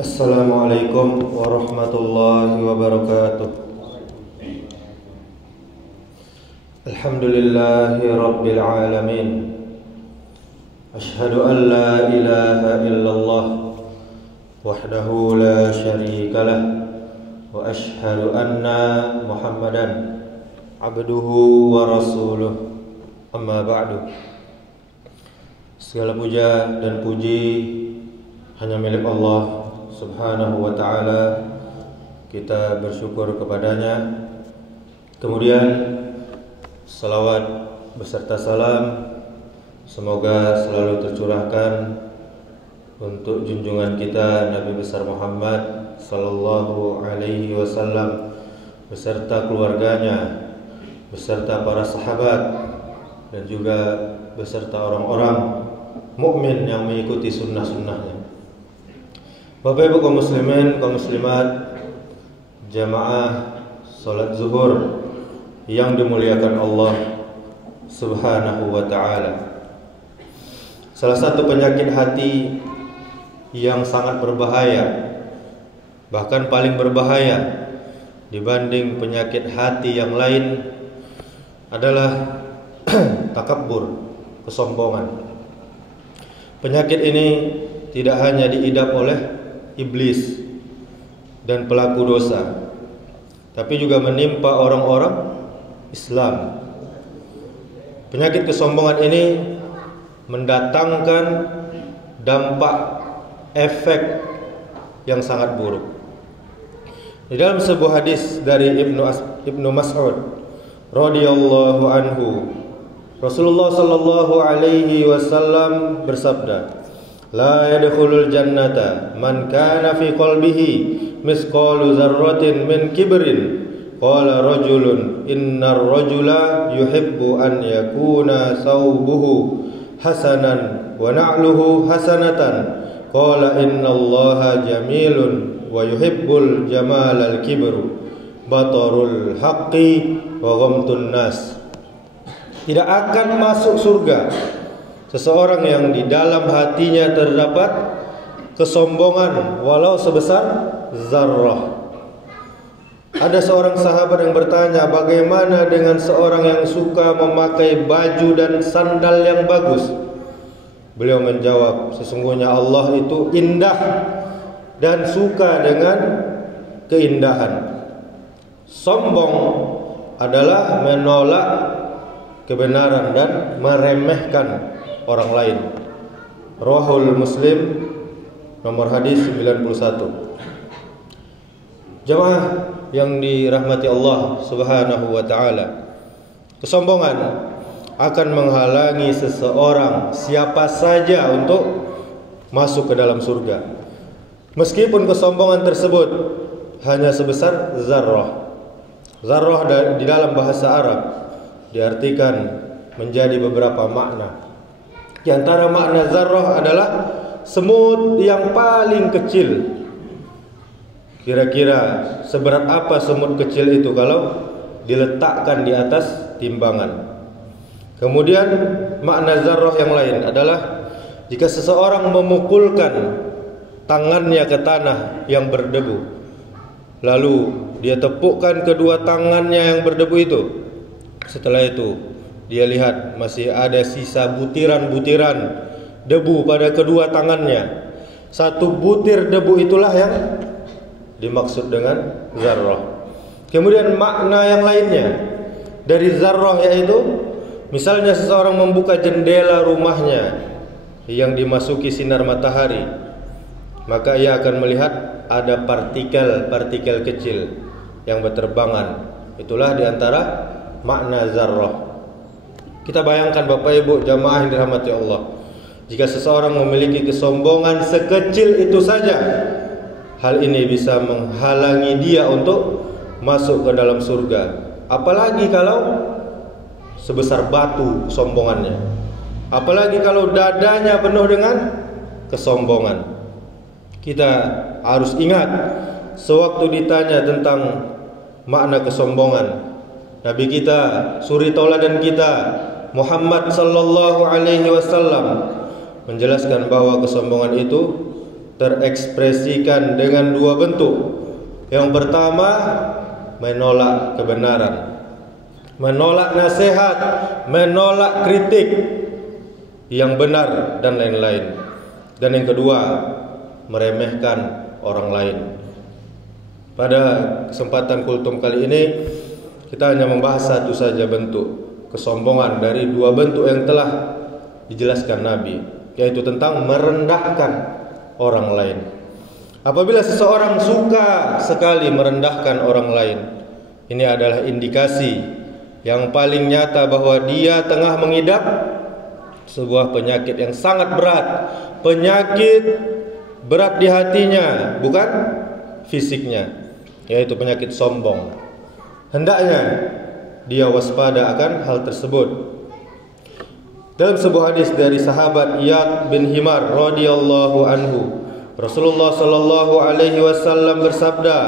Assalamualaikum warahmatullahi wabarakatuh. Alhamdulillahi rabbil alamin. Ashhadu an la ilaha illallah wahdahu la syarika lah, wa ashhadu anna Muhammadan abduhu wa rasuluh. Amma ba'du. Segala puja dan puji hanya milik Allah Subhanahu wa ta'ala. Kita bersyukur kepadanya. Kemudian salawat beserta salam semoga selalu tercurahkan untuk junjungan kita Nabi besar Muhammad sallallahu alaihi wasallam beserta keluarganya, beserta para sahabat, dan juga beserta orang-orang mukmin yang mengikuti sunnah-sunnahnya. Bapak Ibu kaum muslimin, kaum muslimat, jamaah salat zuhur yang dimuliakan Allah Subhanahu wa ta'ala. Salah satu penyakit hati yang sangat berbahaya, bahkan paling berbahaya dibanding penyakit hati yang lain adalah takabbur, kesombongan. Penyakit ini tidak hanya diidap oleh iblis dan pelaku dosa, tapi juga menimpa orang-orang Islam. Penyakit kesombongan ini mendatangkan dampak efek yang sangat buruk. Di dalam sebuah hadis dari Ibnu Mas'ud radhiyallahu anhu, Rasulullah sallallahu alaihi wasallam bersabda, la yadkhulul jannata man kana fi qalbihi misqalu dzarratin min kibrin. Qala rajulun innar rajula yuhibbu an yakuna thawbuhu hasanan wa na'luhu hasanatan. Qala innallaha jamilun wa yuhibbul jamalal kibru batarul haqqi wa ghamtun nas. Tidak akan masuk surga seseorang yang di dalam hatinya terdapat kesombongan walau sebesar zarrah. Ada seorang sahabat yang bertanya, bagaimana dengan seorang yang suka memakai baju dan sandal yang bagus? Beliau menjawab, sesungguhnya Allah itu indah dan suka dengan keindahan. Sombong adalah menolak kebenaran dan meremehkan orang lain. Rawahul Muslim, nomor hadis 91. Jamaah yang dirahmati Allah Subhanahu wa ta'ala, kesombongan akan menghalangi seseorang siapa saja untuk masuk ke dalam surga, meskipun kesombongan tersebut hanya sebesar zarrah. Zarrah di dalam bahasa Arab diartikan menjadi beberapa makna. Di antara makna zarrah adalah semut yang paling kecil. Kira-kira seberat apa semut kecil itu kalau diletakkan di atas timbangan? Kemudian makna zarrah yang lain adalah jika seseorang memukulkan tangannya ke tanah yang berdebu, lalu dia tepukkan kedua tangannya yang berdebu itu. Setelah itu dia lihat masih ada sisa butiran-butiran debu pada kedua tangannya. Satu butir debu itulah yang dimaksud dengan zarrah. Kemudian makna yang lainnya dari zarrah yaitu misalnya seseorang membuka jendela rumahnya yang dimasuki sinar matahari, maka ia akan melihat ada partikel-partikel kecil yang berterbangan. Itulah diantara makna zarrah. Kita bayangkan Bapak Ibu jamaah yang dirahmati Allah, jika seseorang memiliki kesombongan sekecil itu saja, hal ini bisa menghalangi dia untuk masuk ke dalam surga. Apalagi kalau sebesar batu kesombongannya. Apalagi kalau dadanya penuh dengan kesombongan. Kita harus ingat, sewaktu ditanya tentang makna kesombongan, Nabi kita, suri tauladan kita, Muhammad sallallahu alaihi wasallam menjelaskan bahwa kesombongan itu terekspresikan dengan dua bentuk. Yang pertama, menolak kebenaran, menolak nasihat, menolak kritik yang benar dan lain-lain. Dan yang kedua, meremehkan orang lain. Pada kesempatan kultum kali ini kita hanya membahas satu saja bentuk kesombongan dari dua bentuk yang telah dijelaskan Nabi, yaitu tentang merendahkan orang lain. Apabila seseorang suka sekali merendahkan orang lain, ini adalah indikasi yang paling nyata bahwa dia tengah mengidap sebuah penyakit yang sangat berat. Penyakit berat di hatinya, bukan fisiknya, yaitu penyakit sombong. Hendaknya dia waspada akan hal tersebut. Dalam sebuah hadis dari sahabat Iyad bin Himar radhiyallahu anhu, Rasulullah sallallahu alaihi wasallam bersabda,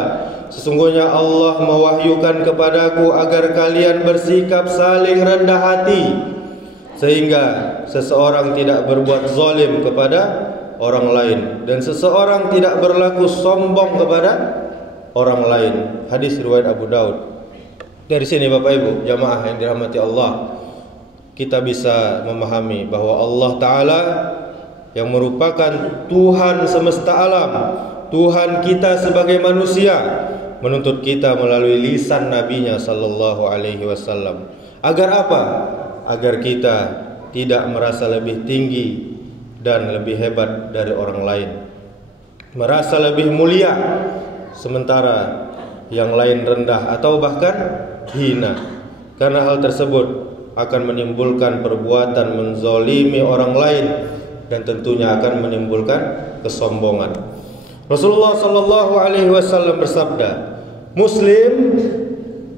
sesungguhnya Allah mewahyukan kepadaku agar kalian bersikap saling rendah hati, sehingga seseorang tidak berbuat zalim kepada orang lain dan seseorang tidak berlaku sombong kepada orang lain. Hadis riwayat Abu Daud. Dari sini Bapak Ibu jamaah yang dirahmati Allah, kita bisa memahami bahwa Allah Ta'ala yang merupakan Tuhan semesta alam, Tuhan kita sebagai manusia, menuntut kita melalui lisan Nabi-Nya sallallahu alaihi wasallam. Agar apa? Agar kita tidak merasa lebih tinggi dan lebih hebat dari orang lain, merasa lebih mulia sementara yang lain rendah atau bahkan hina. Karena hal tersebut akan menimbulkan perbuatan menzolimi orang lain dan tentunya akan menimbulkan kesombongan. Rasulullah sallallahu alaihi wasallam bersabda, Muslim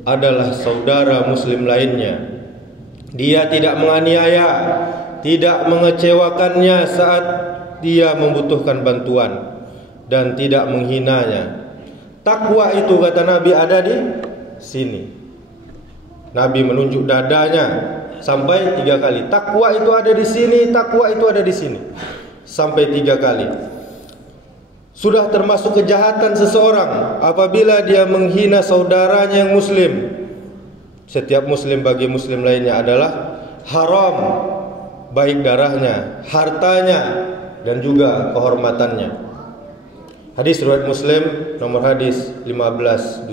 adalah saudara muslim lainnya. Dia tidak menganiaya, tidak mengecewakannya saat dia membutuhkan bantuan, dan tidak menghinanya. Takwa itu, kata Nabi, ada di sini. Nabi menunjuk dadanya sampai 3 kali. Takwa itu ada di sini, takwa itu ada di sini, sampai 3 kali. Sudah termasuk kejahatan seseorang apabila dia menghina saudaranya yang muslim. Setiap muslim bagi muslim lainnya adalah haram, baik darahnya, hartanya, dan juga kehormatannya. Hadis riwayat Muslim nomor hadis 1525.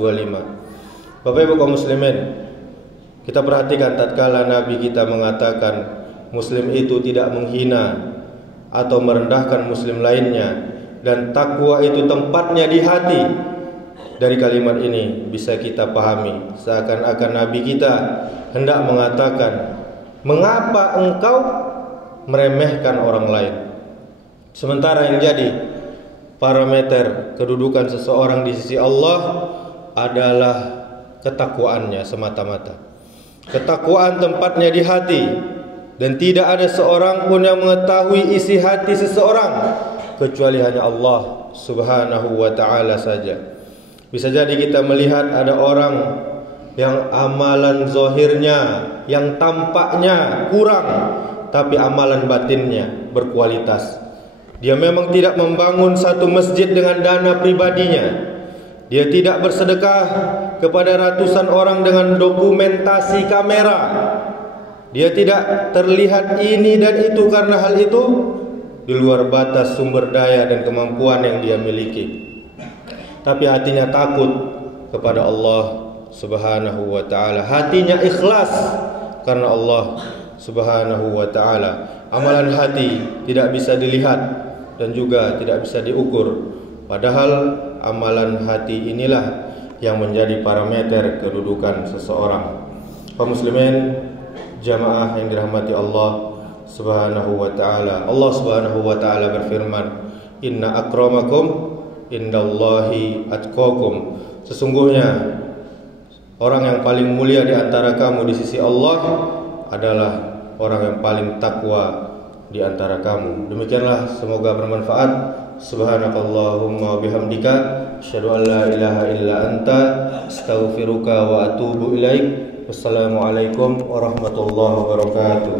Bapak Ibu kaum muslimin, kita perhatikan tatkala Nabi kita mengatakan muslim itu tidak menghina atau merendahkan muslim lainnya, dan takwa itu tempatnya di hati. Dari kalimat ini bisa kita pahami seakan-akan Nabi kita hendak mengatakan, mengapa engkau meremehkan orang lain, sementara yang jadi parameter kedudukan seseorang di sisi Allah adalah ketakwaannya semata-mata. Ketakwaan tempatnya di hati, dan tidak ada seorang pun yang mengetahui isi hati seseorang kecuali hanya Allah Subhanahu wa ta'ala saja. Bisa jadi kita melihat ada orang yang amalan zahirnya, yang tampaknya kurang, tapi amalan batinnya berkualitas. Dia memang tidak membangun satu masjid dengan dana pribadinya. Dia tidak bersedekah kepada ratusan orang dengan dokumentasi kamera. Dia tidak terlihat ini dan itu karena hal itu di luar batas sumber daya dan kemampuan yang dia miliki. Tapi hatinya takut kepada Allah Subhanahu wa ta'ala. Hatinya ikhlas karena Allah Subhanahu wa ta'ala. Amalan hati tidak bisa dilihat dan juga tidak bisa diukur. Padahal amalan hati inilah yang menjadi parameter kedudukan seseorang. Kaum muslimin jamaah yang dirahmati Allah Subhanahu wa ta'ala. Allah Subhanahu wa ta'ala berfirman, Inna akramakum indallahi atqakum. Sesungguhnya orang yang paling mulia di antara kamu di sisi Allah adalah orang yang paling takwa di antara kamu. Demikianlah, semoga bermanfaat. Subhanakallahumma wa bihamdika asyhadu an la ilaha illa anta astaghfiruka wa atubu ilaik. Wassalamualaikum warahmatullahi wabarakatuh.